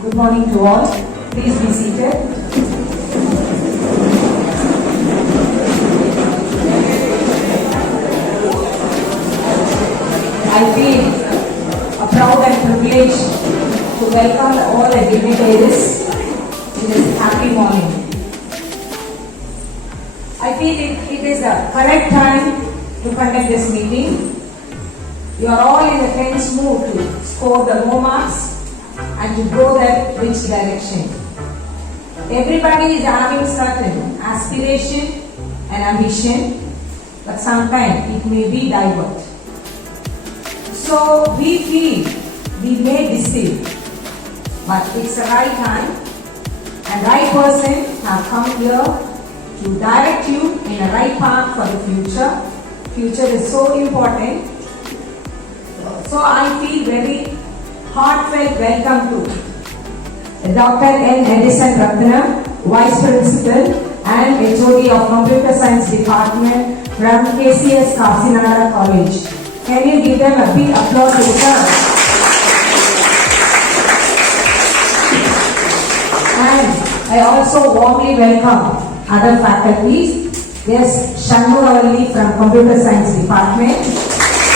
Good morning to all. Please be seated. I feel proud and privileged to welcome all the dignitaries in this happy morning. I feel it is the correct time to conduct this meeting. You are all in a tense mood to score the low marks and to go that which direction. Everybody is having certain aspiration and ambition, but sometimes it may be divert. So we feel we may deceive, but it's the right time and right person have come here to direct you in a right path for the future. Future is so important. So I feel very heartfelt welcome to Dr. N. Edison Ratna, Vice Principal and HOD of Computer Science Department from KCS Kasinada College. Can you give them a big applause to them? And I also warmly welcome other faculties. Yes, Shanmugavalli from Computer Science Department,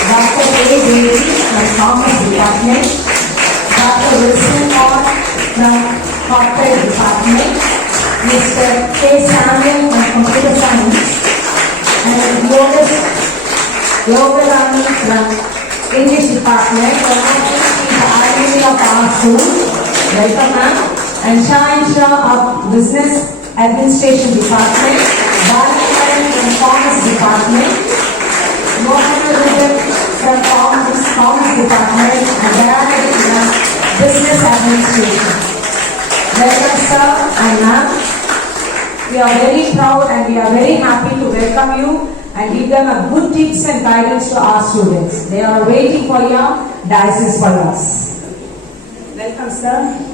Dr. A. Devi from Commerce Department, Dr. Wilson Moore from Corporate Department, Mr. K. Samuel from Computer Science, and Yogarami from English Department. Welcome the Academy of Arts soon. Welcome ma'am. And Shahin Shah of Business Administration Department, Balacharan from Commerce Department, Mohammed Rubin from Commerce Department, and Dayanadi from Business Administration. Welcome sir and ma'am. We are very proud and we are very happy to welcome you and give them a good tips and guidance to our students. They are waiting for your diocese for us. Welcome sir.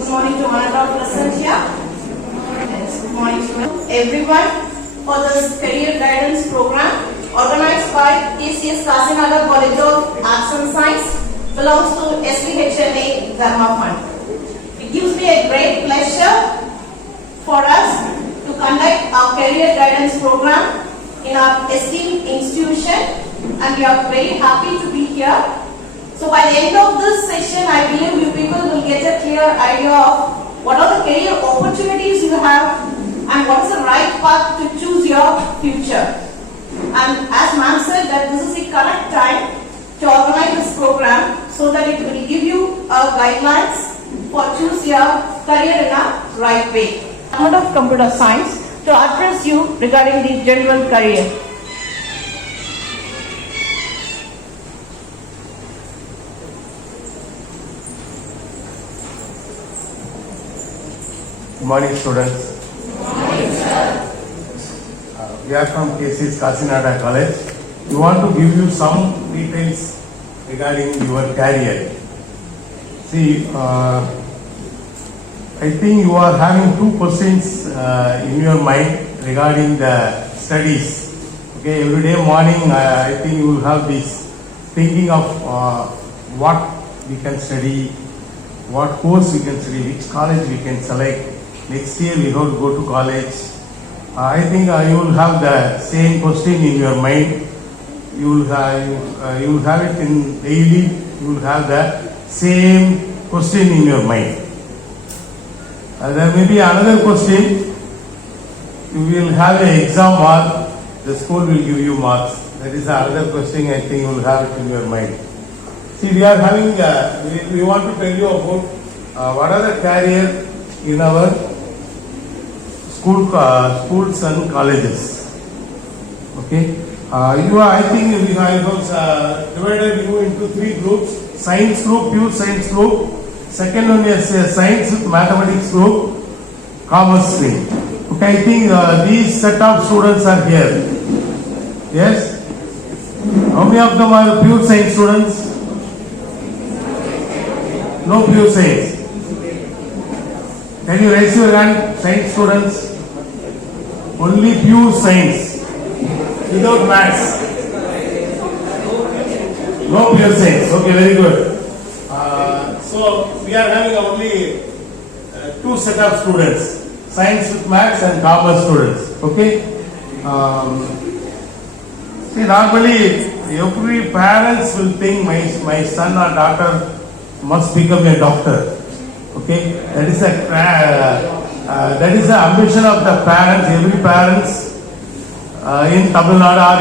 Good morning to all our present here. Yes, good morning to everyone for this career guidance program organized by KCS Kasinada College of Arts and Science, belongs to SVHMA Dharma Fund. It gives me a great pleasure for us to conduct our career guidance program in our esteemed institution, and we are very happy to be here. So by the end of this session, I believe you people will get a clear idea of what are the career opportunities you have and what is the right path to choose your future. And as ma'am said, that this is the correct time to organize this program so that it will give you guidelines for choose your career in a right way. Department of Computer Science to address you regarding the general career. Good morning, students. Good morning, sir. We are from KCS Kasinada College. We want to give you some details regarding your career. See, I think you are having two questions in your mind regarding the studies. Okay, every day morning, I think you will have this thinking of what we can study, what course we can study, which college we can select. Next year we have to go to college. I think you will have the same question in your mind. You will have it in daily. You will have the same question in your mind. There may be another question. You will have an exam or the school will give you marks. That is another question. I think you will have it in your mind. See, we are having. We want to tell you about what are the career in our schools and colleges. Okay. I think we have divided you into three groups. Science group, pure science group. Second one is science mathematics group, commerce stream. Okay, I think these set of students are here. Yes? How many of them are pure science students? No pure science. Can you raise your hand, science students? Only pure science. Without maths. No pure science. Okay, very good. So we are having only two set of students, science with maths and commerce students. Okay. See, normally every parents will think my son or daughter must become a doctor. Okay, that is the ambition of the parents. Every parents in Tamil Nadu or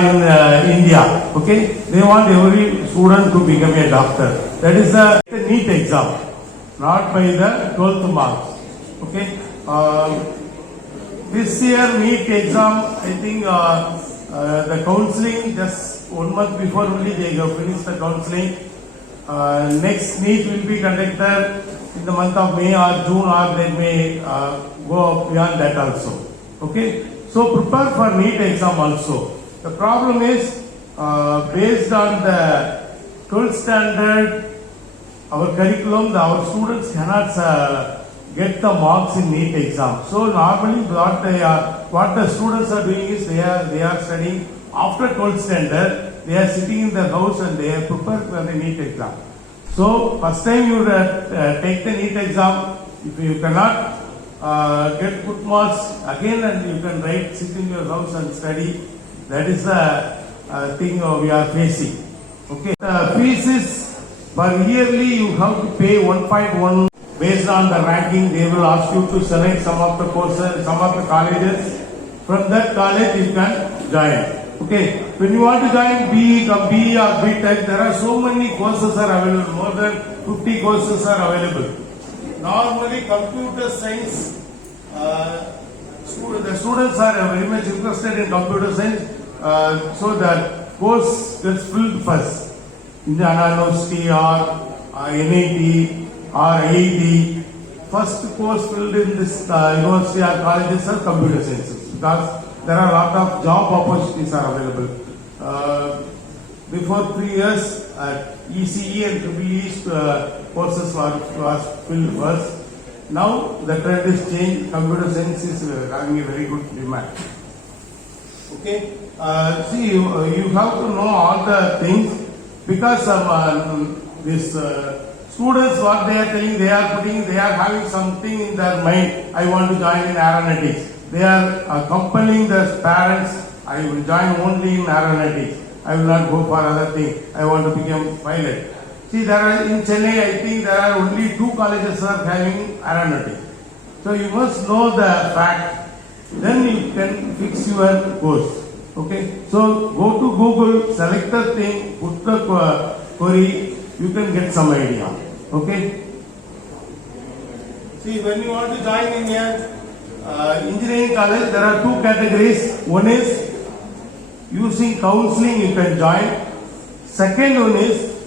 in India. Okay, they want every student to become a doctor. That is the NEET exam, not by the 12th marks. Okay. This year NEET exam, I think the counselling just 1 month before only they have finished the counselling. Next NEET will be conducted in the month of May or June, or they may go beyond that also. Okay. So prepare for NEET exam also. The problem is based on the 12th standard, our curriculum, our students cannot get the marks in NEET exam. So normally what the students are doing is they are studying after 12th standard. They are sitting in their house and they are prepared for the NEET exam. So first time you take the NEET exam, if you cannot get good marks again, and you can sit in your house and study. That is the thing we are facing. Okay. The fees is per yearly you have to pay 1.1 based on the ranking. They will ask you to select some of the courses, some of the colleges. From that college you can join. Okay. When you want to join BE or BTech, there are so many courses are available. More than 50 courses are available. Normally, computer science, the students are very much interested in computer science, so that course gets filled first in the Anna University or NIT or IIT. First course filled in this university or colleges are computer sciences, because there are a lot of job opportunities are available. Before 3 years, ECE and EEE courses was filled first. Now the trend is changed. Computer science is having a very good demand. Okay. See, you have to know all the things, because this students, what they are telling, they are having something in their mind. I want to join in aeronautics. They are compelling their parents. I will join only in aeronautics. I will not go for other things. I want to become pilot. See, there are in Chennai, I think there are only 2 colleges are having aeronautics. So you must know the fact. Then you can fix your course. Okay. So go to Google, select the thing, put the query. You can get some idea. Okay. See, when you want to join in here, engineering college, there are 2 categories. One is using counseling, you can join. Second one is,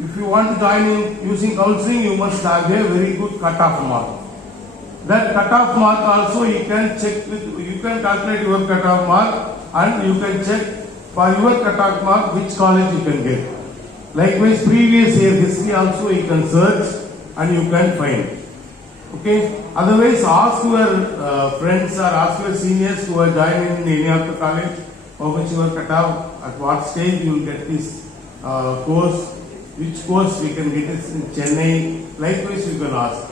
if you want to join in using counseling, you must have a very good cut-off mark. That cut-off mark also you can check you can calculate your cut-off mark, and you can check for your cut-off mark which college you can get. Likewise, previous year history also you can search and you can find. Okay. Otherwise, ask your friends or ask your seniors who are joining in any of the college how much you are cut off, at what stage you will get this course, which course we can get it in Chennai. Likewise, you can ask.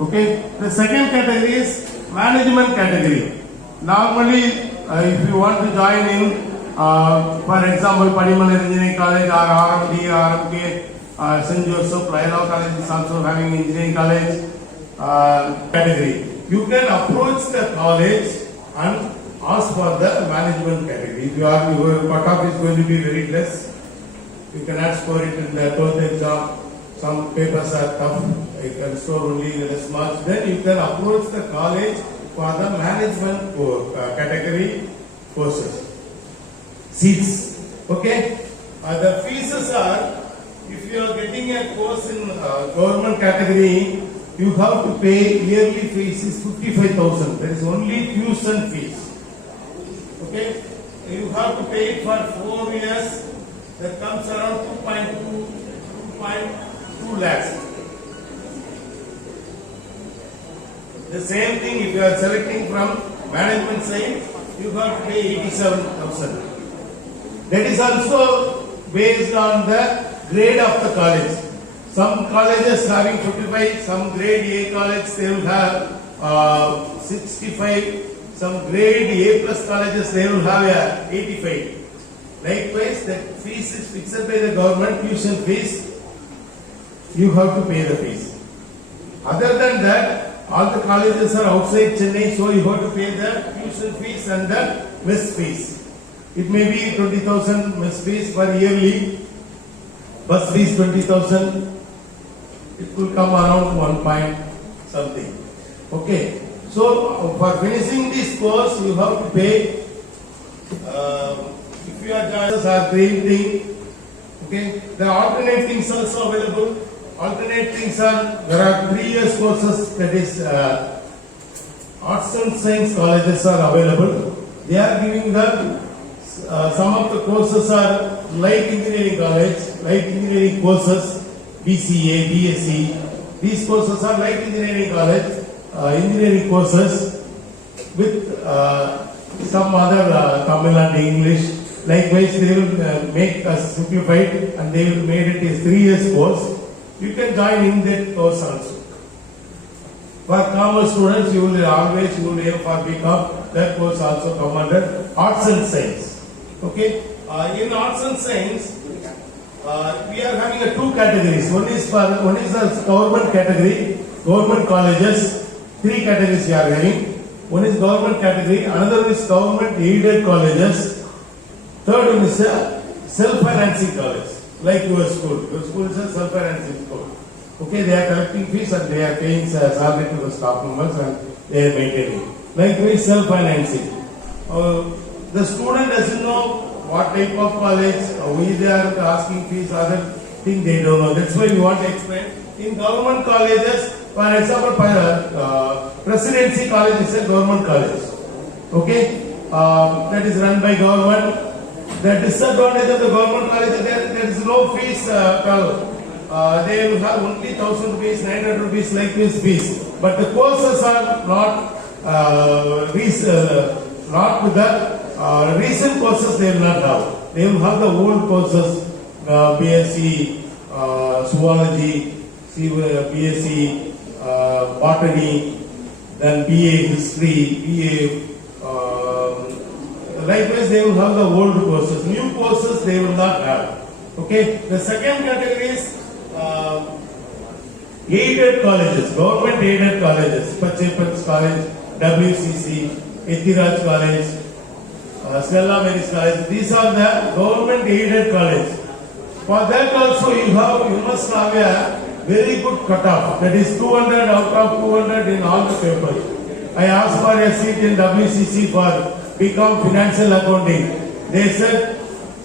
Okay. The second category is management category. Normally, if you want to join in, for example, Padimalar Engineering College or RMD, RMK, St. Joseph, Laila College is also having engineering college category. You can approach the college and ask for the management category. If your cut-off is going to be very less, you can ask for it in the 12th exam. some papers are tough, you can store only less marks, then you can approach the college for the management category courses. Seats. Okay? The fees are, if you are getting a course in government category, you have to pay yearly fees is 55,000. There is only tuition fees. Okay? You have to pay it for 4 years. That comes around 2.2 lakhs. The same thing if you are selecting from management side, you have to pay 87,000. That is also based on the grade of the college. Some colleges having 55, some grade A college they will have 65, some grade A plus colleges they will have 85. Likewise, the fees is fixed by the government, tuition fees, you have to pay the fees. Other than that, all the colleges are outside Chennai, so you have to pay the tuition fees and the mess fees. It may be 20,000 mess fees per yearly, bus fees 20,000, it will come around 1 point something. Okay, so for finishing this course, you have to pay, if you are joiners are green thing, okay, the alternate things also available. Alternate things are, there are 3 years courses, that is arts and science colleges are available. They are giving the, some of the courses are light engineering college, light engineering courses, BCA, BSc. These courses are light engineering college, engineering courses with some other Tamil and English. Likewise, they will make us simplified and they will make it a 3 years course. You can join in that course also. For commerce students, you will always aim for BCom. That course also come under arts and science. Okay. In arts and science, we are having 2 categories. One is the government category, government colleges. 3 categories we are having. One is government category, another is government aided colleges. Third one is a self-financing college, like your school. Your school is a self-financing school. Okay, they are collecting fees and they are paying salary to the staff members and they are maintaining. Likewise, self-financing. The student doesn't know what type of college, why they are asking fees, other thing they don't know. That's why we want to explain. In government colleges, for example, Presidency College is a government college. Okay, that is run by government. The disadvantage of the government college is that there is no fees. They will have only 1,000 rupees, 900 rupees like this fees. But the courses are not with the recent courses they will not have. They will have the old courses, BSc, zoology, BSc, botany, then BA history, BA. Likewise, they will have the old courses. New courses they will not have. Okay. The second category is aided colleges, government aided colleges. Pachepats College, WCC, Ethiraj College, Stella Maris College. These are the government aided colleges. For that also you must have a very good cutoff. That is 200 out of 200 in all the papers. I asked for a seat in WCC for BCom Financial Accounting. They said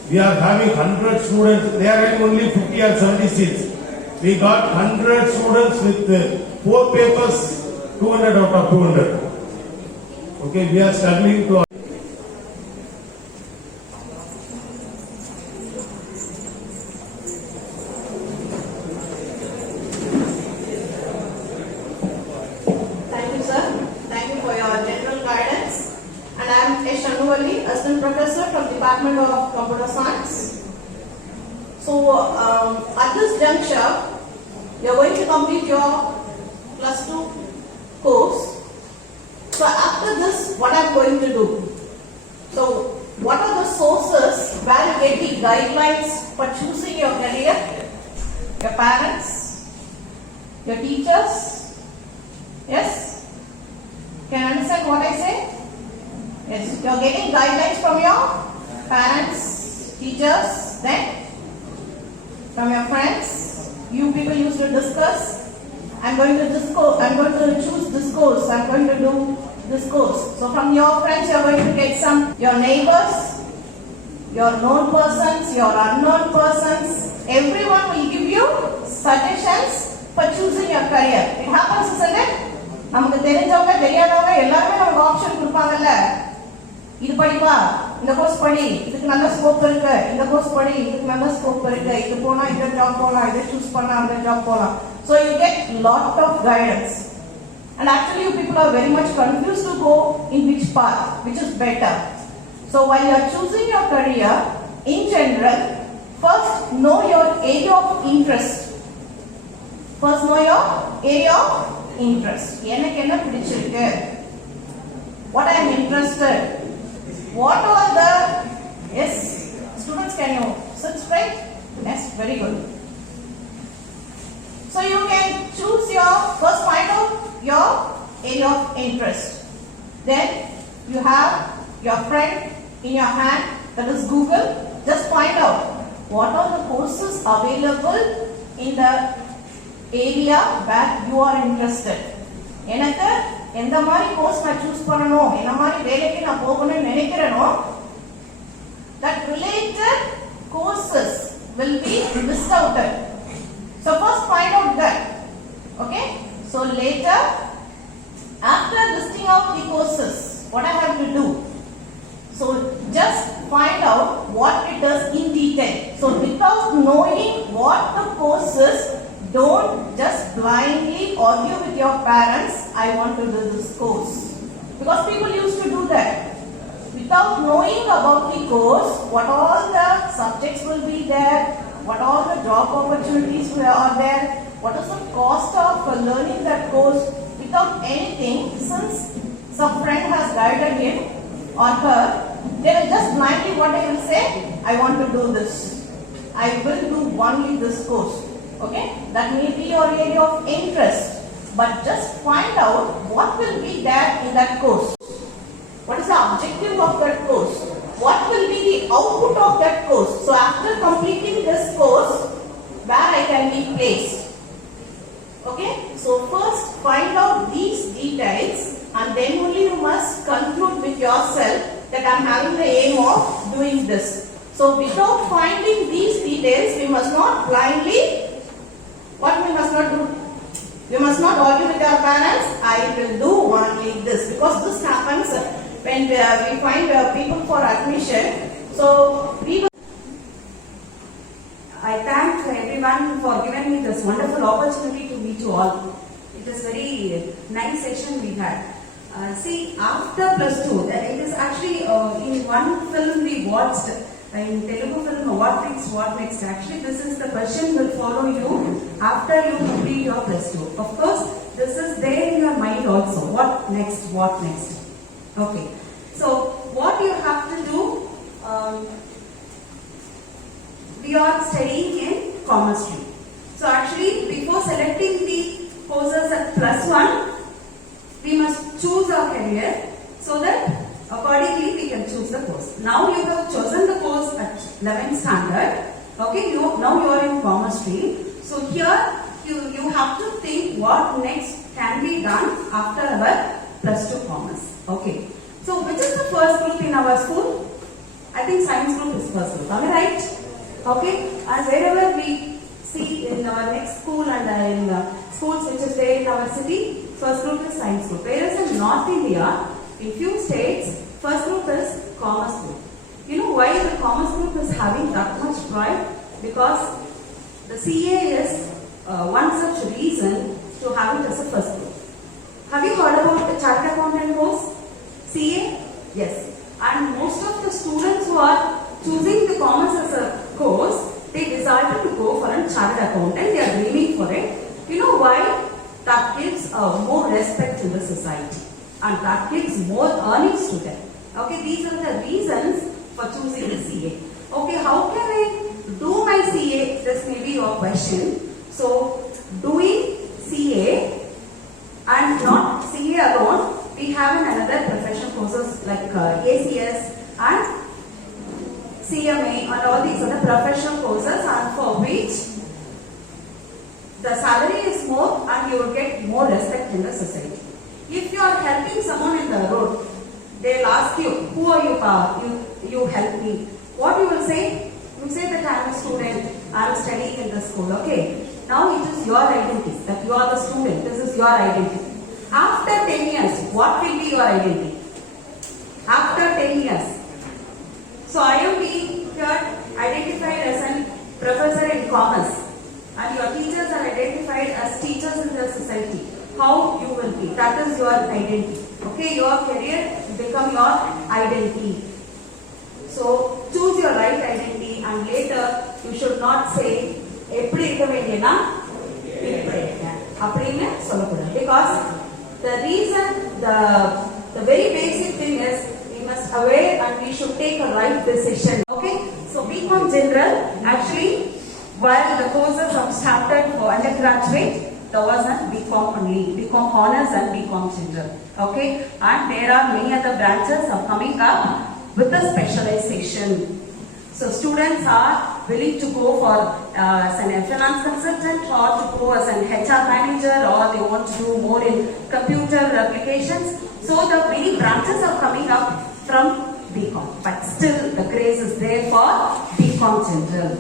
we are having 100 students. They are having only 50 or 70 seats. We got 100 students with 4 papers, 200 out of 200. Okay, we are struggling to. Thank you, sir. Thank you for your general guidance. And I am S. Shanuvalli, Assistant Professor from Department of Computer Science. So, at this juncture, you are going to complete your +2 course. So, after this, what I am going to do? So, what are the sources where you get the guidelines for choosing your career? Your parents, your teachers. Yes? Can you understand what I say? Yes, you are getting guidelines from your parents, teachers, then from your friends, you people used to discuss. I'm going to choose this course. I'm going to do this course. So from your friends, you're going to get your neighbors, your known persons, your unknown persons. Everyone will give you suggestions for choosing your career. It happens, isn't it? நமக்கு தெரிஞ்சவங்க தெரியாதவங்க எல்லாரும் நமக்கு option கொடுப்பாங்கல்ல. இது படிப்பா, இந்த course படி, இதுக்கு நல்ல ஸ்கோப் இருக்கு. இந்த கோர்ஸ் படி, இதுக்கு நல்ல ஸ்கோப் இருக்கு. இது போனா இந்த ஜாப் போலாம், இதை சூஸ் பண்ணா அந்த ஜாப் போலாம். So you get lot of guidance. And actually you people are very much confused to go in which path, which is better. So while you are choosing your career, in general, first know your area of interest. First know your area of interest. எனக்கு என்ன பிடிச்சிருக்கு? What I am interested? What are the yes students, can you sit straight? Yes, very good. So you can choose your first, find out your area of interest. Then you have your friend in your hand, that is Google. Just find out what are the courses available in the area where you are interested. எனக்கு எந்த மாதிரி course நான் choose பண்ணணும், என்ன மாதிரி வேலைக்கு நான் போகணும்னு நினைக்கிறேனோ, that related courses will be missed out. So first find out that. Okay? So later, after listing out the courses, what I have to do? So just find out what it is in detail. So without knowing what the course is, don't just blindly argue with your parents, I want to do this course. Because people used to do that. Without knowing about the course, what all the subjects will be there, what all the job opportunities are there, what is the cost of learning that course, without anything, since some friend has guided him or her, they will just blindly what they will say, I want to do this. I will do only this course. Okay? That may be your area of interest. But just find out what will be there in that course. What is the objective of that course? What will be the output of that course? So after completing this course, where I can be placed. Okay? So first find out these details and then only you must conclude with yourself that I am having the aim of doing this. So without finding these details, we must not blindly, what we must not do? We must not argue with our parents, I will do only this. Because this happens when we find people for admission. So people, I thank everyone for giving me this wonderful opportunity to meet you all. It is very nice session we had. See, after +2, it is actually in one film we watched, in Telugu film, what next. Actually, this is the question will follow you after you complete your +2. Of course, this is there in your mind also. What next? Okay. So, what you have to do, we are studying in commerce stream. So actually, before selecting the courses at +1, we must choose our career so that accordingly we can choose the course. Now you have chosen the course at 11th standard. Okay, now you are in commerce stream. So here you have to think what next can be done after our +2 commerce. Okay. So which is the first group in our school? I think science group is first group. Am I right? Okay. And wherever we see in our next school and in schools which is there in our city, first group is science group. Whereas in North India, in few states, first group is commerce group. You know why the commerce group is having that much pride? Because the CA is one such reason to have it as a first group. Have you heard about the chartered accountant course? CA? Yes. And most of the students who are choosing the commerce as a course, they decided to go for a chartered accountant. They are dreaming for it. You know why? That gives more respect to the society. And that gives more earnings to them. Okay, these are the reasons for choosing the CA. Okay, how can I do my CA? This may be your question. So, doing CA and not CA alone, we have another professional courses like ACS and CMA and all these other professional courses, and for which the salary is more and you will get more respect in the society. If you are helping someone in the road, they'll ask you, who are you, you help me. What you will say? You say that I am a student, I am studying in the school, okay. Now it is your identity, that you are the student, this is your identity. After 10 years, what will be your identity? After 10 years. So I am being here identified as a professor in commerce, and your teachers are identified as teachers in the society. How you will be, that is your identity. Okay, your career become your identity. So choose your right identity, and later you should not say எப்படி இருக்க வேண்டியனா இப்படி இருக்கேன் அப்படினு சொல்லக்கூடாது. Because the reason, the very basic thing is we must aware and we should take a right decision. Okay, so BCom General, actually while the courses have started for undergraduate, there was a BCom only, BCom Honors and BCom General. Okay, and there are many other branches are coming up with a specialization. So students are willing to go for as an finance consultant, or to go as an HR manager, or they want to do more in computer applications. So the many branches are coming up from BCom, but still the craze is there for BCom General.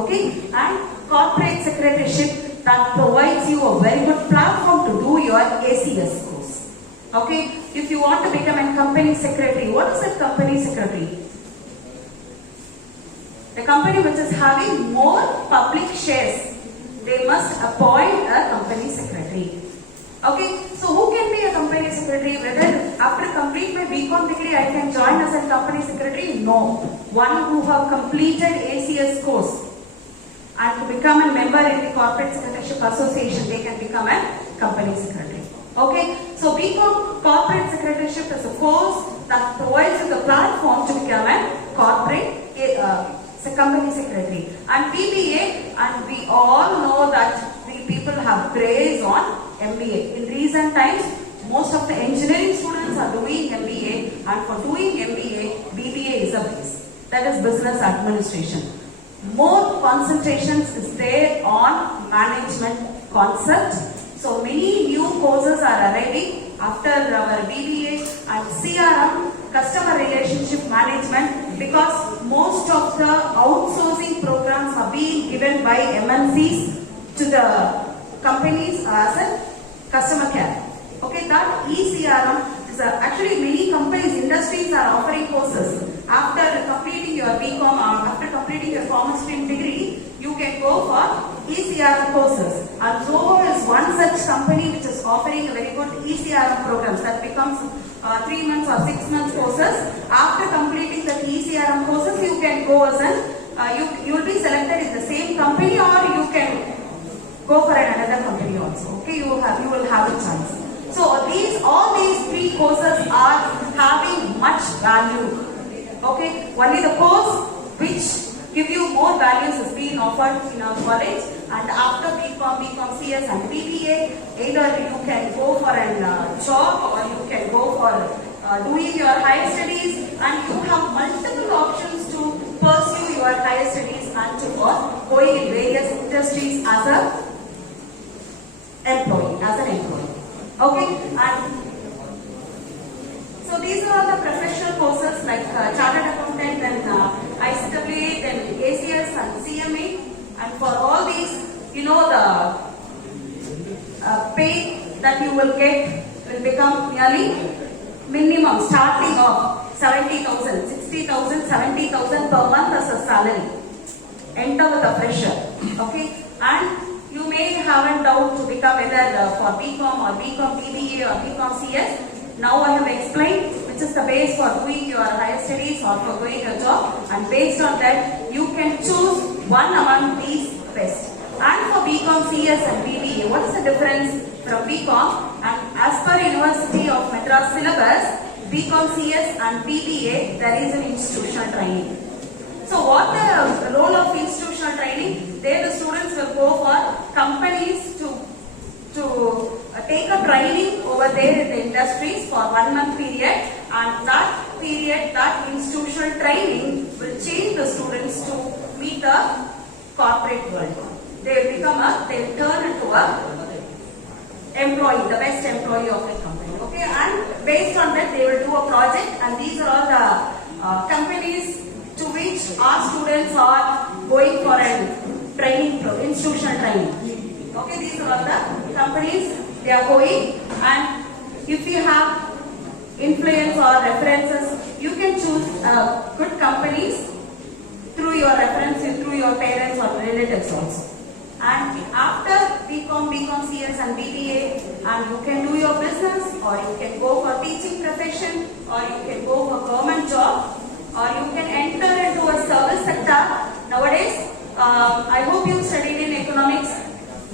Okay, and corporate secretaryship, that provides you a very good platform to do your ACS course. Okay, if you want to become a company secretary, what is a company secretary? The company which is having more public shares, they must appoint a company secretary. Okay, so who can be a company secretary? Whether after complete my BCom degree I can join as a company secretary? No. One who have completed ACS course and to become a member in the Corporate Secretaryship Association, they can become a company secretary. Okay, so BCom Corporate Secretaryship is a course that provides you the platform to become a corporate company secretary. And BBA, and we all know that we people have craze on MBA. In recent times, most of the engineering students are doing MBA, and for doing MBA, BBA is a base. That is business administration. More concentrations is there on management concept. So many new courses are arriving after our BBA and CRM, customer relationship management, because most of the outsourcing programs are being given by MNCs to the companies as a customer care. Okay, that ECRM is actually many companies, industries are offering courses. After completing your BCom or after completing your commerce stream degree, you can go for ECRM courses. And Zoho is one such company which is offering a very good ECRM programs that becomes 3 months or 6 months courses. After completing the ECRM courses, you can go as an you will be selected in the same company, or you can go for another company also. Okay, you will have a chance. So all these 3 courses are having much value. Okay, only the course which give you more values is being offered in our college. And after BCom, CS and BBA, either you can go for a job, or you can go for doing your higher studies, and you have multiple options to pursue your higher studies and to going in various industries as an employee. Okay, and so these are all the professional courses like Chartered Accountant, and ICAA, then ACS and CMA. And for all these, you know, the pay that you will get will become nearly minimum starting of 70,000, 60,000, 70,000 per month as a salary. Enter with a fresher. Okay, and you may have a doubt to become either for BCom or BCom BBA or BCom CS. Now I have explained which is the base for doing your higher studies or for doing your job, and based on that you can choose one among these best. And for BCom CS and BBA, what is the difference from BCom? And as per University of Madras syllabus, BCom CS and BBA, there is an institutional training. So what the role of institutional training? There the students will go for companies to take a training over there in the industries for 1 month period, and that institutional training will change the students to meet the corporate world. they will turn into a employee, the best employee of the company. Okay, and based on that, they will do a project, and these are all the companies to which our students are going for a training, institutional training. Okay, these are all the companies they are going, and if you have influence or references, you can choose good companies through your references, through your parents or relatives also. And after BCom, BCom CS and BBA, and you can do your business, or you can go for teaching profession, or you can go for government job, or you can enter into a service sector. Nowadays, I hope you studied in economics.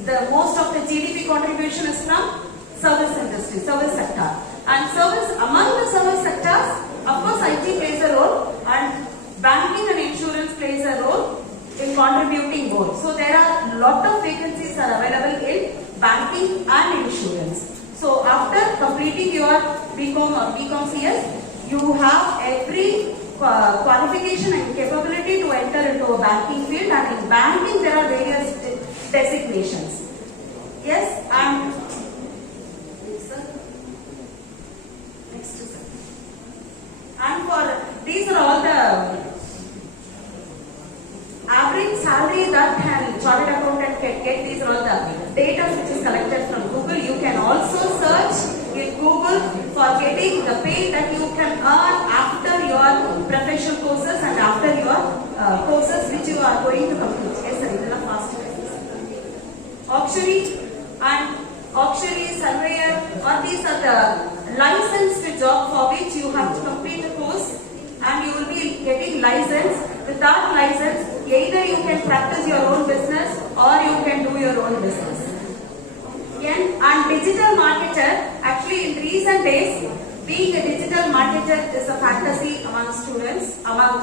The most of the GDP contribution is from service industry, service sector. And service, among the service sectors, of course IT plays a role, and banking and insurance plays a role in contributing more. So there are lot of vacancies are available in banking and insurance. So after completing your BCom or BCom CS, you have every qualification and capability to enter into a banking field, and in banking there are various designations. Yes, and next sir. And for these are all the average salary that can chartered accountant can get. These are all the data which is collected from Google. You can also search in Google for getting the pay that you can earn after your professional courses and after your courses which you are going to complete. Yes, sir. This is the fast. Auctioneer and auctioneer, surveyor, or these are the licensed job for which you have to complete a course, and you will be getting license. With that license, either you can practice your own business or you can do your own business. And digital marketer, actually in recent days, being a digital marketer is a fantasy among students, among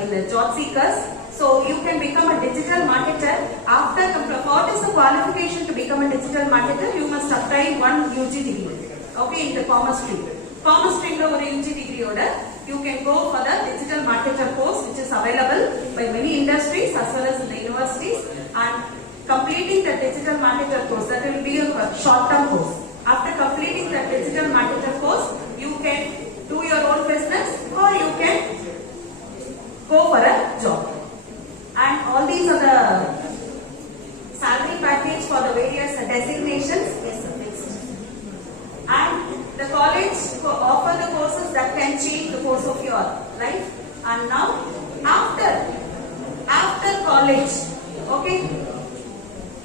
in the job seekers. So you can become a digital marketer. After what is the qualification to become a digital marketer? You must apply one UG degree. Okay, in the commerce stream. Commerce stream or UG degree order. You can go for the digital marketer course, which is available by many industries as well as in the universities, and completing the digital marketer course, that will be a short-term course. After completing the digital marketer course, you can do your own business or you can go for a job. And all these are the salary package for the various designations. Yes, sir. Next. And the college offer the courses that can change the course of your life. And now, after college, okay.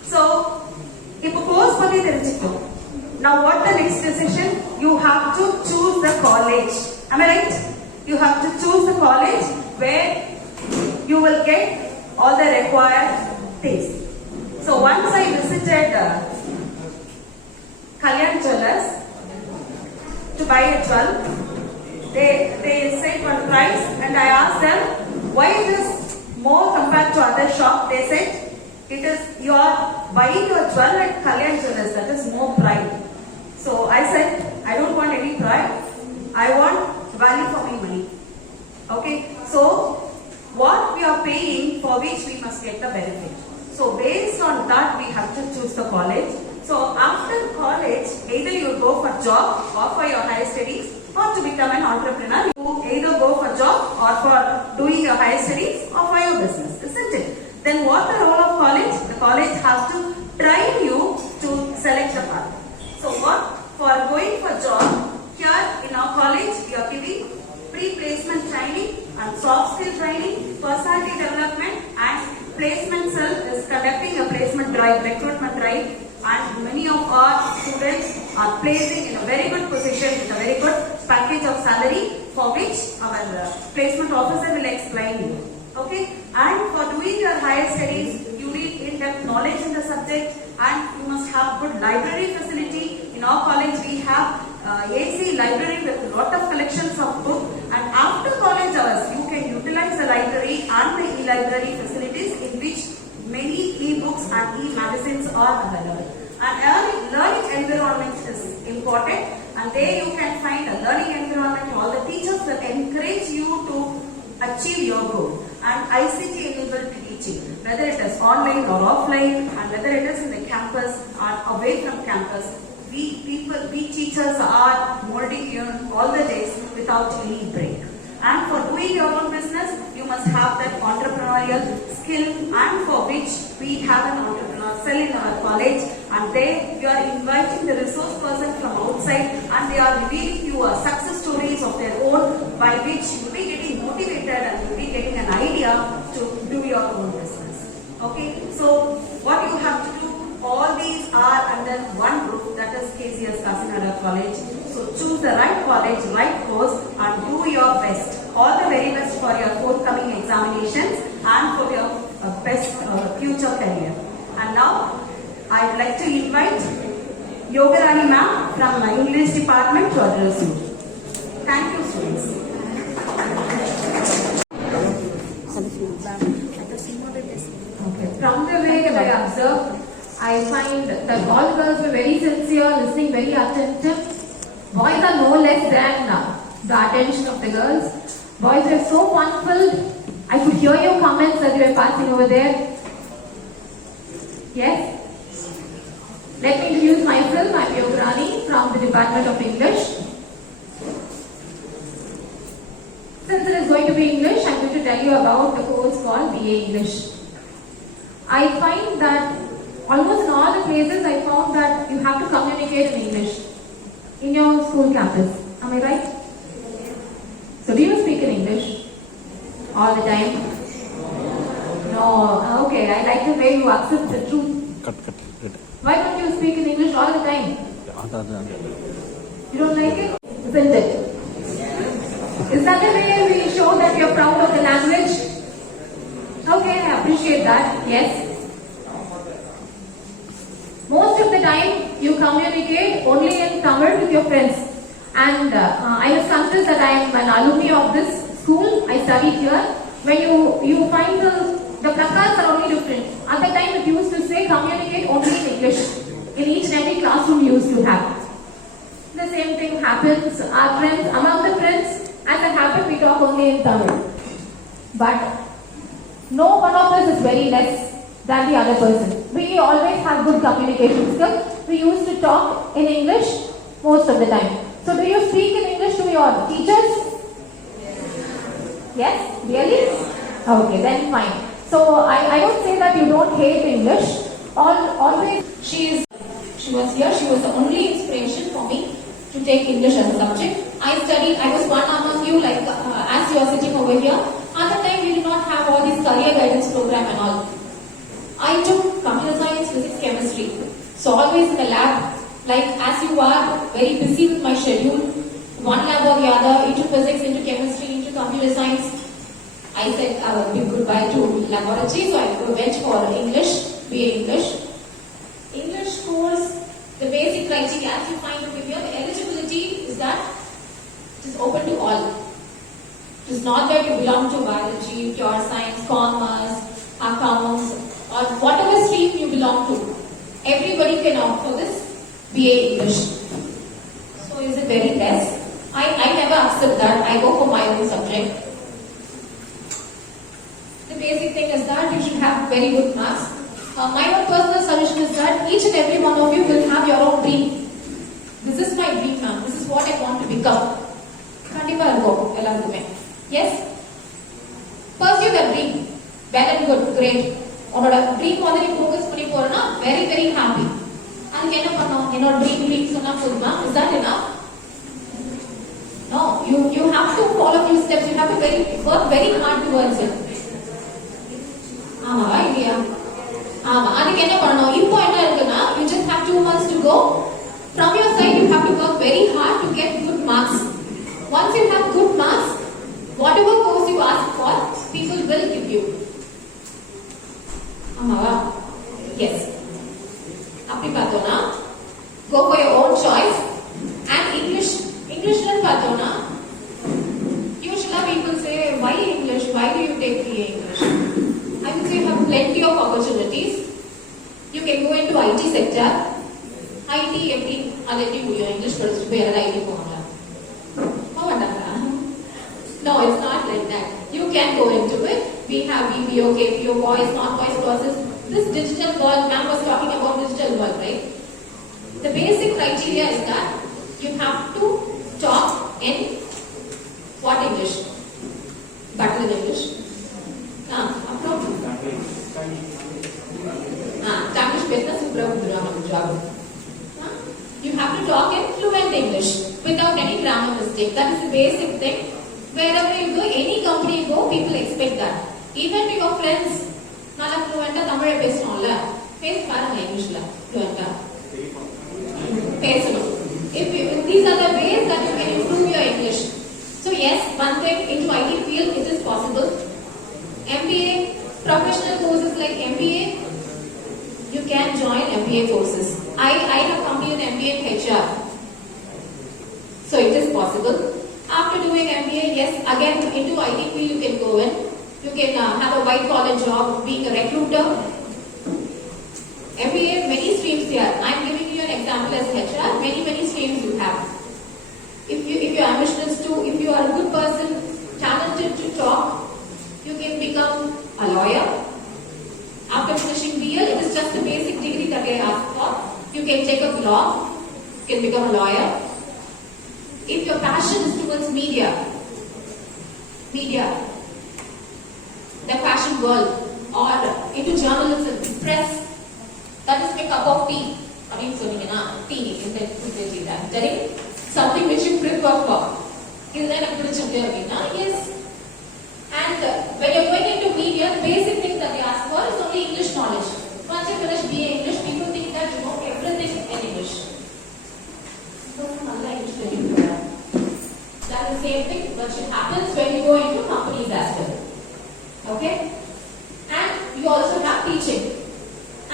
So, if a course for the now what the next decision? You have to choose the college. Am I right? You have to choose the college where you will get all the required things. So once I visited Kalyan Jewellers to buy a jewel, they said one price, and I asked them why it is more compared to other shop. They said it is you are buying your jewel at Kalyan Jewellers, that is more pride. So I said I don't want any pride, I want value for my money. Okay, so what we are paying for which we must get the benefit. So based on that we have to choose the college. So after college, either you go for job or for your higher studies or to become an entrepreneur. You either go for job or for doing your higher studies or for your business, isn't it? Then what the role of college? The college has to train you to select the path. So what? For going for job, here in our college we are giving pre-placement training and soft skill training, personality development, and placement cell is conducting a placement drive, recruitment drive, and many of our students are placing in a very good position with a very good package of salary, for which our placement officer will explain you. Okay, and for doing your higher studies, you need in-depth knowledge in the subject, and you must have good library facility. In our college, we have AC library with a lot of collections of books, and after college hours, you can utilize the library and the e-library facilities in which many e-books and e-magazines are available. And learning environment is important, and there you can find a learning environment. All the teachers will encourage you to achieve your goal. and ICT enabled teaching, whether it is online or offline, and whether it is in the campus or away from campus. We teachers are molding you all the days without any break. And for doing your own business, you must have that entrepreneurial skill, and for which we have an entrepreneur cell in our college, and there we are inviting the resource person from outside, and they are revealing you success stories of their own, by which you will be getting motivated and you will be getting an idea to do your own business. Okay, so what you have to do, all these are under one roof, that is KCS Kakinada College. So choose the right college, right course, and do your best. All the very best for your forthcoming examinations and for your best future career. And now, I would like to invite Yogarani ma'am from my English department to address you. Thank you, students. Okay. From the way that I observed, I find that all girls were very sincere, listening very attentive. Boys are no less than the attention of the girls. Boys were so fun-filled. I could hear your comments that you were passing over there. Yes? Let me introduce myself. I am Yogarani from the Department of English. Since it is going to be English, I am going to tell you about the course called BA English. I find that almost in all the places I found that you have to communicate in English in your school campus. Am I right? So do you speak in English all the time? No. Okay, I like the way you accept the truth. Cut. Why don't you speak in English all the time? You don't like it? Isn't it? Is that the way we show that you're proud of the language? Okay, I appreciate that. Yes. Most of the time, you communicate only in Tamil with your friends. And I must confess that I am an alumni of this school. I studied here. When you find the placards are only different. At the time, it used to say communicate only in English. In each and every classroom you used to have. The same thing happens. Our friends, among the friends, as it happened, we talk only in Tamil. But no one of us is very less than the other person. We always have good communication skills. We used to talk in English most of the time. So do you speak in English to your teachers? Yes? Really? Okay, then fine. So I don't say that you don't hate English. Always she was here. She was the only inspiration for me to take English as a subject. I was one among you, like as you are sitting over here. At the time we did not have all this career guidance program and all. I took computer science, physics, chemistry. So always in the lab, like as you are very busy with my schedule, one lab or the other, into physics, into chemistry, into computer science. I said I will give goodbye to laboratory, so I went for English, BA English. English course, the basic criteria as you find over here, the eligibility is that it is open to all. It is not that you belong to biology, pure science, commerce, accounts, or whatever stream you belong to. Everybody can opt for this BA English. So is it very less? I never accept that. I go for my own subject. The basic thing is that you should have very good marks. My own personal suggestion is that each and every one of you will have your own dream. This is my dream, ma'am. This is what I want to become. Yes? Pursue the dream. Well and good, great. உன்னோட dream வந்து நீ focus பண்ணி போறனா very very happy. அதுக்கு என்ன பண்ணனும்? என்னோட dream சொன்னா போதுமா? Is that enough? No, you have to follow few steps. You have to work very hard towards it. ஆமாவா இல்லையா? ஆமா. அதுக்கு என்ன பண்ணனும்? இப்போ என்ன இருக்குன்னா you just have 2 months to go. From your side you have to work very hard to get good marks. Once you have good marks, whatever course you ask for, people will give you. ஆமாவா? Yes. அப்படி பார்த்தோம்னா go for your own choice. And Englishல பார்த்தோம்னா usually people say why English? Why do you take BA English? I would say you have plenty of opportunities. You can go into IT sector. IT எப்படி அது எப்படி முடியும்? English படிச்சுட்டு போய் யாராவது IT போவாங்களா? போக மாட்டாங்களா? No, it's not like that. You can go into it. We have BPO, KPO, voice, non-voice process. This digital world, ma'am was talking about digital world, right? The basic criteria is that you have to talk in what English? Butler English. Tamil பேசினா சூப்பரா கொடுத்துருவாங்க job. You have to talk in fluent English without any grammar mistake. That is the basic thing. Wherever you go, any company you go, people expect that. Even with your friends, நல்லா fluent-ஆ தமிழை பேசணும்ல, பேசி பாருங்க இங்கிலீஷ்ல fluent-ஆ. பேசணும். These are the ways that you can improve your English. So yes, one thing into IT field, it is possible. MBA, professional courses like MBA, you can join MBA courses. I have completed MBA in HR. So it is possible. After doing MBA, yes, again into IT field you can go in. You can have a white collar job, being a recruiter. MBA, many streams here. I am giving you an example as HR. Many streams you have. If your ambition is to, if you are a good person, talented to talk, you can become a lawyer. After finishing BL, it is just the basic degree that I asked for. You can take up law, you can become a lawyer. If your passion is towards media, the fashion world, or into journalism, press, that is my cup of tea. I mean, tea, something which you prefer for. Yes. And when you're going into media, the basic thing that they ask for is only English knowledge. Once you finish BA English, people think that you know everything in English. That's the same thing which happens when you go into companies as well. Okay? And you also have teaching.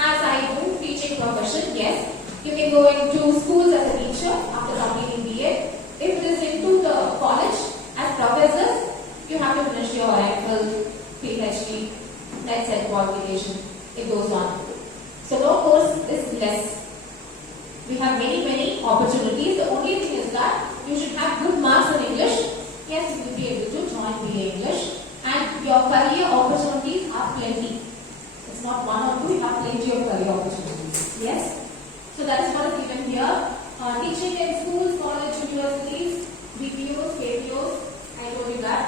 As I do teaching profession, yes, you can go into schools as a teacher after completing BA. If it is into the college as professors, you have to finish your MPhil, PhD, that's it, qualification. It goes on. So no course is less. We have many opportunities. The only thing is that you should have good marks in English. Yes, you will be able to join BA English. And your career opportunities are plenty. It's not one or two, you have plenty of career opportunities. Yes? So that is what is given here. Teaching in schools, college, universities, BPOs, KPOs, I told you that.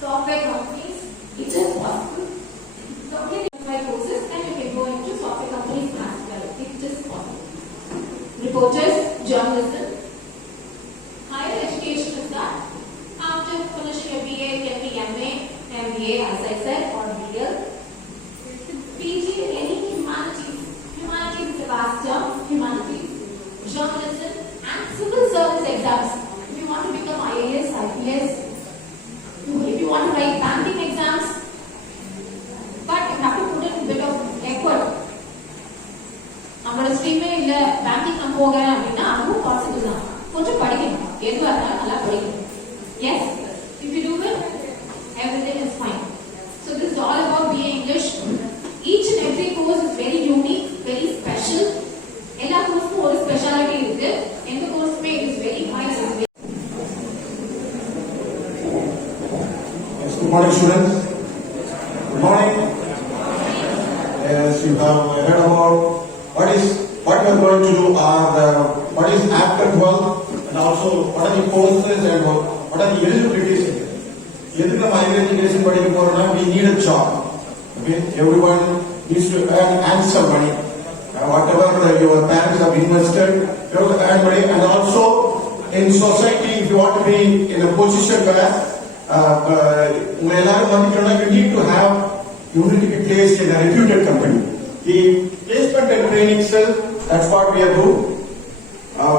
Software companies, it is possible. Complete software courses and you can go into software companies as well. It is possible. Reporters, journalism. Higher education is that after finishing a BA, it can be MA, MBA as I said, or BL. PG in any humanities. Humanities is a vast term, humanities. Journalism and civil service exams. If you want to become IAS, IPS, if you want to write banking exams, but you have to put in a bit of effort. நம்மளோட ஸ்ட்ரீமே இல்ல banking நான் போகிறேன் அப்படின்னா அதுவும் possible தான். கொஞ்சம் படிக்கணும், எதுவாக இருந்தாலும் நல்லா படிக்கணும். Yes, if you do it, everything is fine. So this is all about BA English. Each and every course is very unique, very special. எல்லா கோர்ஸ்க்கும் ஒரு ஸ்பெஷாலிட்டி இருக்கு. எந்த கோர்ஸ்மே it is very high. Good morning, students. Good morning. Yes, you have heard about what we are going to do what is after 12 and also what are the courses and what are the eligibilities. எதுக்கு நம்ம higher education படிக்க போறோம்னா we need a job. Okay, everyone needs to earn some money. Whatever your parents have invested, you have to earn money, and also in society if you want to be in a position where you need to be placed in a reputed company. The placement and training cell, that's what we are doing.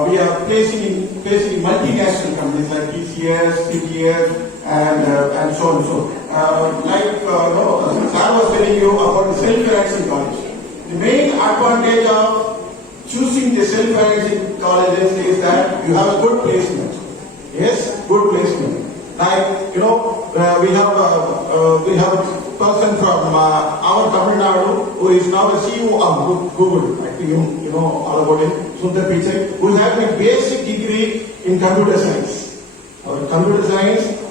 We are placing in multinational companies like TCS, CTS, and so on and so. Sir was telling you about the self-financing college. The main advantage of choosing the self-financing colleges is that you have a good placement. Yes, good placement. Like we have a person from our Tamil Nadu who is now the CEO of Google. I think you know all about him, Sundar Pichai, who has a basic degree in computer science.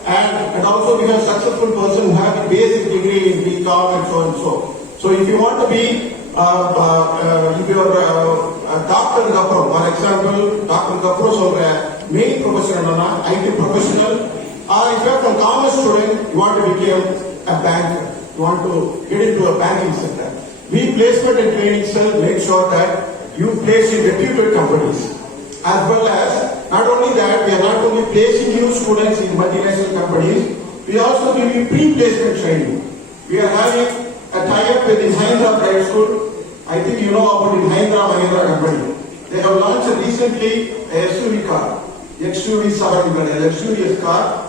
and also we have successful person who have a basic degree in BCom and so and so. So if you want to be, if you are Dr. Gapro, for example, Dr. Gapro is a main professional, IT professional, or if you are from commerce student, you want to become a banker, you want to get into a banking sector. We placement and training cell make sure that you place in reputed companies. As well as, not only that, we are not only placing new students in multinational companies, we also give you pre-placement training. We are having a tie-up with the Mahindra Private School. I think you know about the Mahindra company. They have launched recently a SUV car, XUV 700, an luxurious car.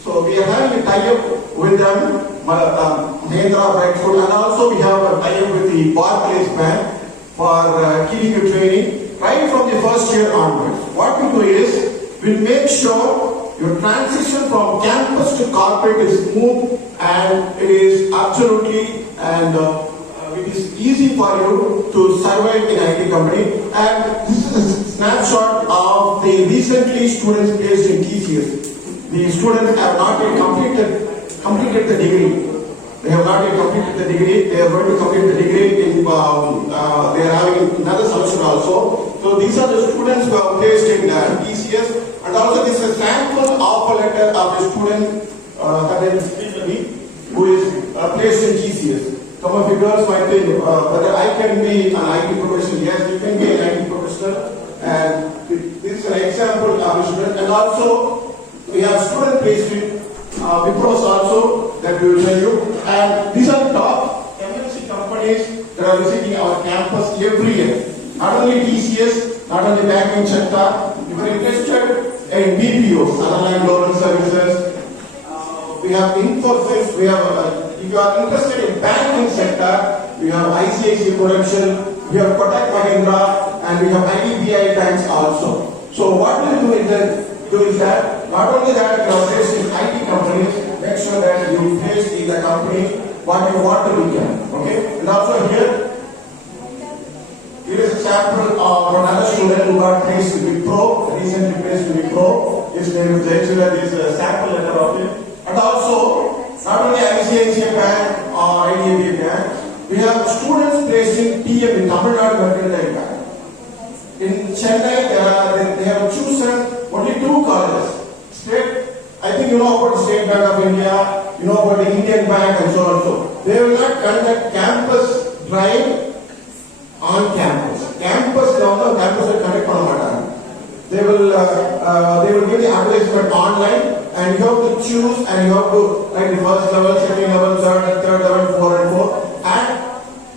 So we are having a tie-up with them, Mahindra Private School, and also we have a tie-up with the Barclays Bank for giving you training. Right from the first year onwards, what we do is, we make sure your transition from campus to corporate is smooth and it is absolutely and it is easy for you to survive in IT company. And this is a snapshot of the recently students placed in TCS. The students have not yet completed the degree. They have not yet completed the degree. They are going to complete the degree in, they are having another semester also. So these are the students who are placed in TCS, and also this is a sample offer letter of a student that is who is placed in TCS. Some of you girls might think whether I can be an IT professional. Yes, you can be an IT professional, and this is an example of a student. And also we have student placement. Wipros also that we will tell you, and these are the top MNC companies that are visiting our campus every year. Not only TCS, not only banking sector. If you are interested in BPOs, underlying global services, we have Infosys. We have. If you are interested in banking sector, we have ICICI Prudential, we have Kotak Mahindra, and we have IDBI banks also. So what we do is that not only that you are placed in IT companies, make sure that you place in the company what you want to become. Okay? And also here is a sample of another student who got placed to Wipro, recently placed to Wipro. His name is Jayasudha. This is a sample letter of him. And also, not only ICICI Bank or IDBI Bank, we have students placed in TM in Tamil Nadu Mercantile Bank. In Chennai, they have chosen only two colleges. State, I think you know about the State Bank of India, you know about the Indian Bank and so on. So they will not conduct campus drive on campus. Campus will conduct on. They will give the advertisement online, and you have to choose, and you have to write the first level, second level, third level, 4 and 4, and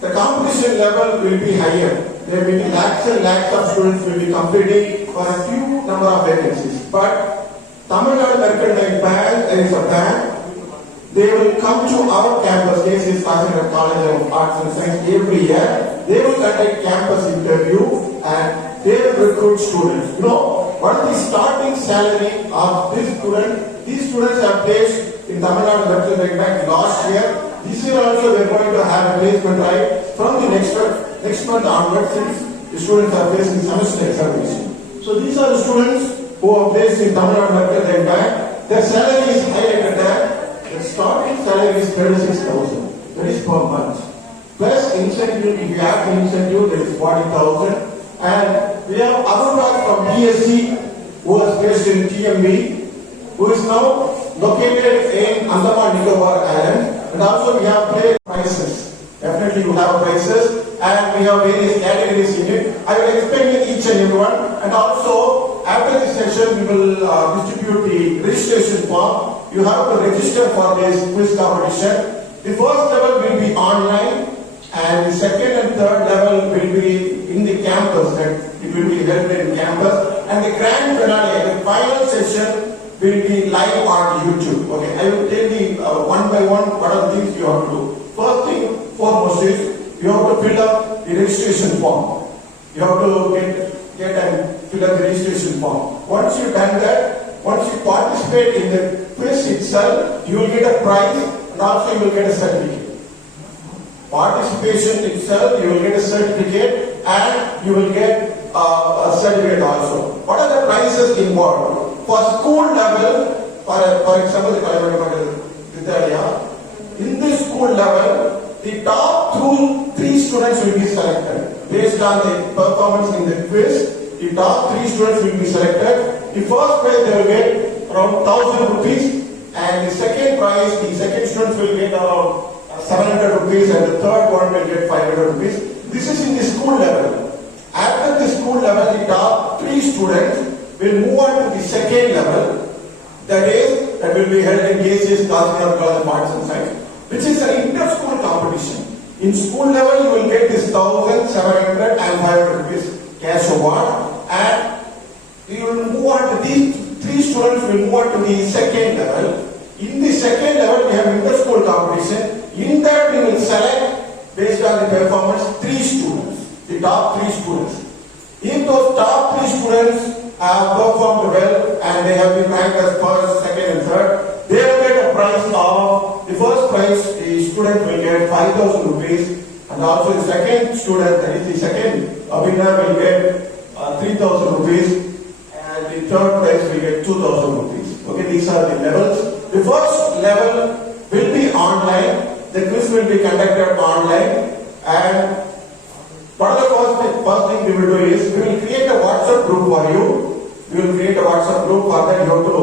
the competition level will be higher. There will be lakhs and lakhs of students will be competing for a few number of vacancies. But Tamil Nadu Mercantile Bank is a bank. They will come to our campus, KCS Kasinagar College of Arts and Science every year. They will conduct campus interview and they will recruit students. You know, what is the starting salary of this student? These students are placed in Tamil Nadu Mercantile Bank last year. This year also we are going to have a placement drive from the next month onwards, since the students are facing semester examination. So these are the students who are placed in Tamil Nadu Mercantile Bank. Their salary is highlighted there. The starting salary is 36,000. That is per month. Plus incentive, if you have the incentive, that is 40,000. And we have Arunraj from BSc, who was placed in TMB, who is now located in Andaman Nicobar Island. And also we have prices. Definitely you have prices, and we have various categories in it. I will explain each and every one. And also, after this session, we will distribute the registration form. You have to register for this quiz competition. The first level will be online, and the second and third level will be in the campus. That it will be held in campus. And the grand finale, the final session, will be live on YouTube. Okay, I will tell you one by one what are the things you have to do. First thing, foremost is you have to fill up the registration form. You have to get and fill up the registration form. Once you've done that, once you participate in the quiz itself, you will get a prize and also you will get a certificate. Participation itself, you will get a certificate and you will get a certificate also. What are the prizes involved? For school level, for example, the Kalaimani Vidyalayya, in this school level, the top 3 students will be selected based on the performance in the quiz. The top 3 students will be selected. The first prize they will get around 1,000 rupees, and the second prize, the second students will get around 700 rupees, and the third one will get 500 rupees. This is in the school level. After the school level, the top 3 students will move on to the second level. That will be held in KCS Kasinagar College of Arts and Science, which is an inter-school competition. In school level, you will get this 1,700 and 500 rupees cash award, and you will move on to these 3 students will move on to the second level. In the second level, we have inter-school competition. In that, we will select based on the performance 3 students, the top 3 students. If those top 3 students have performed well and they have been ranked as first, second, and third, they will get a prize of the first prize. The student will get 5,000 rupees, and also the second student, that is the second winner, will get 3,000 rupees, and the third prize will get 2,000 rupees. Okay, these are the levels. The first level will be online. The quiz will be conducted online, and what are the first thing we will do is we will create a WhatsApp group for you. We will create a WhatsApp group. For that, you have to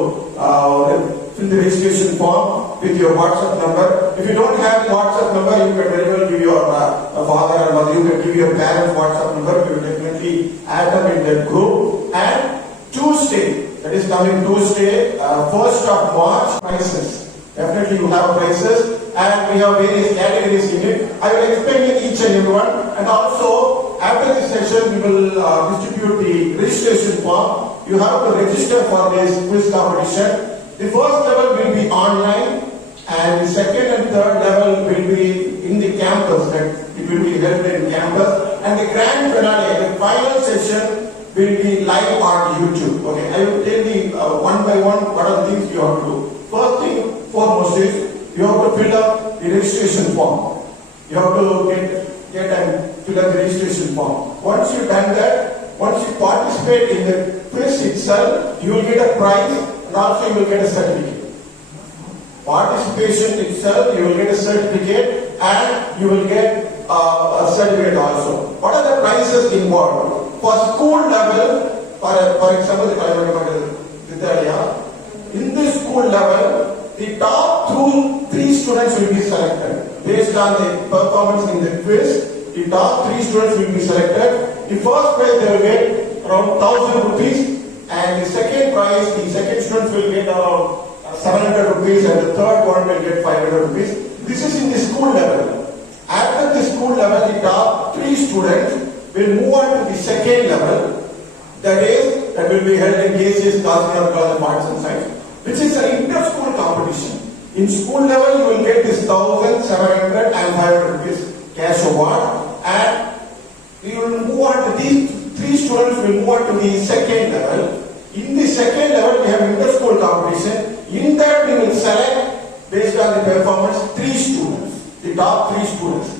fill the registration form with your WhatsApp number. If you don't have WhatsApp number, you can very well give your father and mother. You can give your parents' WhatsApp number. We will definitely add them in that group. And Tuesday, that is coming Tuesday, 1st of March, prizes. Definitely you have prizes, and we have various categories in it. I will explain each and every one, and also after this session we will distribute the registration form. You have to register for this quiz competition. The first level will be online, and the second and third level will be in the campus. That it will be held in campus, and the grand finale, the final session, will be live on YouTube. Okay, I will tell the one by one what are the things you have to do. First thing foremost is you have to fill up the registration form. You have to get and fill up the registration form. Once you've done that, once you participate in the quiz itself, you will get a prize, and also you will get a certificate. Participation itself, you will get a certificate, and you will get a certificate also. What are the prizes involved? For school level, for example, the Kalaimani Vidyalayya, in this school level, the top 3 students will be selected based on the performance in the quiz. The top 3 students will be selected. The first prize they will get around 1,000 rupees, and the second prize, the second students will get around 700 rupees, and the third one will get 500 rupees. This is in the school level. After the school level, the top 3 students will move on to the second level. That will be held in KCS Kasinagar College of Arts and Science, which is an inter-school competition. In school level, you will get this 1,700 and 500 rupees cash award, and you will move on to these 3 students will move on to the second level. In the second level, we have inter-school competition. In that, we will select based on the performance 3 students, the top 3 students.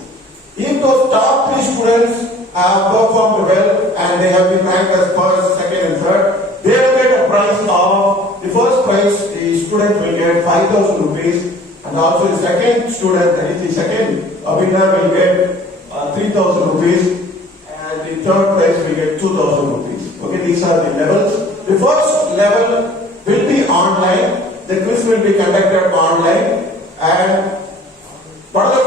If those top 3 students have performed well and they have been ranked as first, second, and third, they will get a prize of the first prize. The student will get 5,000 rupees, and also the second student, that is the second winner, will get 3,000 rupees, and the third prize will get 2,000 rupees. Okay, these are the levels. The first level will be online. The quiz will be conducted online, and what are the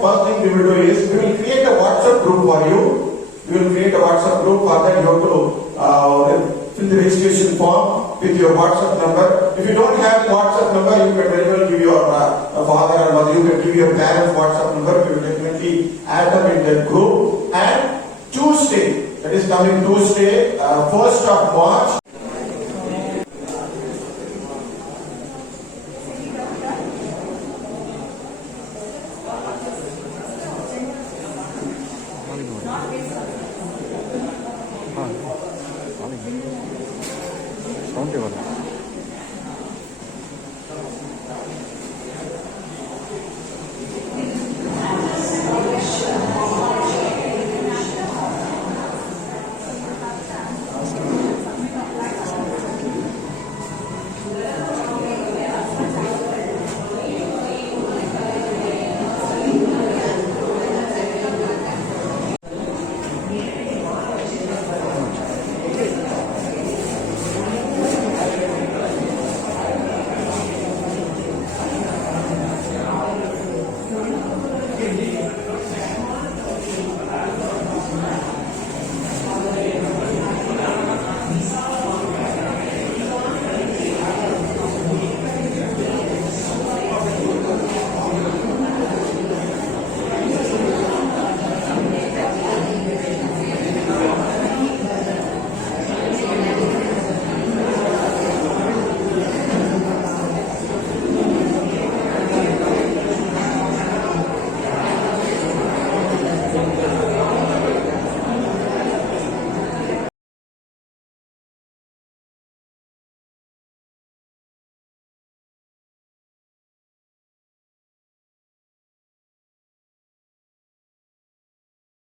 first thing we will do is we will create a WhatsApp group for you. We will create a WhatsApp group. For that, you have to fill the registration form with your WhatsApp number. If you don't have WhatsApp number, you can very well give your father and mother. You can give your parents' WhatsApp number. We will definitely add them in that group. And Tuesday, that is coming Tuesday, 1st of March. Sound